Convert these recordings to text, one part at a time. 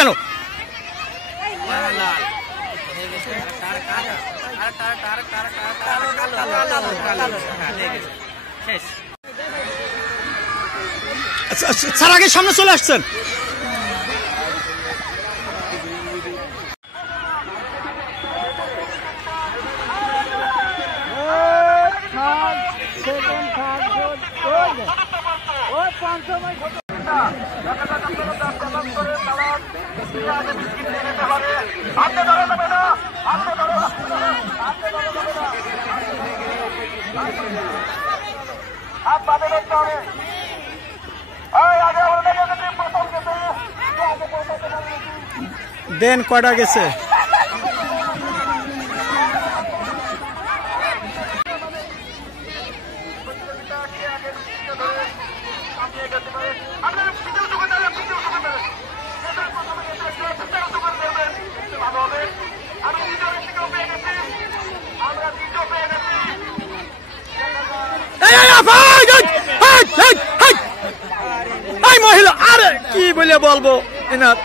কেন? স্যার আগে সামনে চলে আসছেন। দেন কয়টা গেছে? মহিলা আরে কি বলে বলবো এনার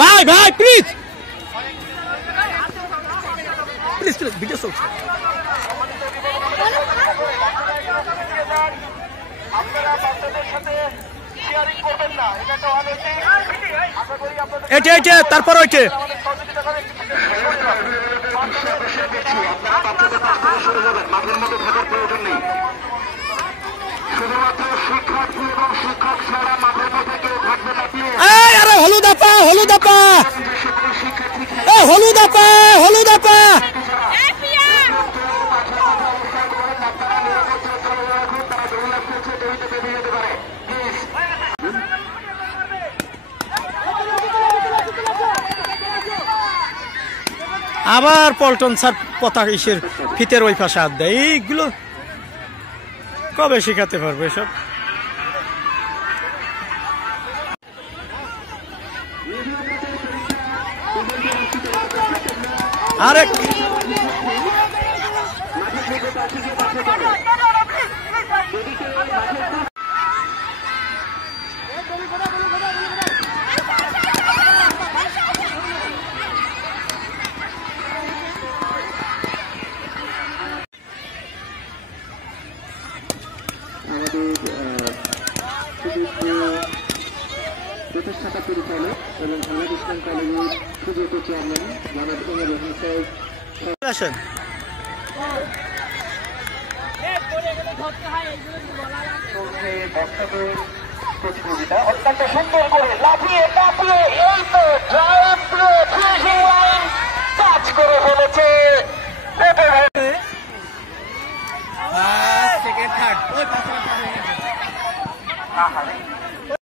ভাই ভাই প্লিজ প্লিজ প্লিজ ভিডিও চলছে। এটা এটা তারপর ওইটা আরে হলুদ আপা হলুদ আপা হলুদ আপা হলুদ আপা আবার পল্টন স্যার পতাকা ইসের ফিতের ওই পাশে হাত দেয়। এইগুলো কবে শিখাতে পারবে এসব? আরে প্রতিষ্ঠাতা পরিচালক এবং বাংলাদেশ ইসলাম কলেজের সুযোগ্য চেয়ারম্যান জনাব ওমর রহমান সাহেব আসেন। প্রতিযোগিতা অত্যন্ত সুন্দর করে লাফিয়ে লাফিয়ে এই তো ড্রাইভ ফিনিশিং লাইন টাচ করে ফেলেছে। Second third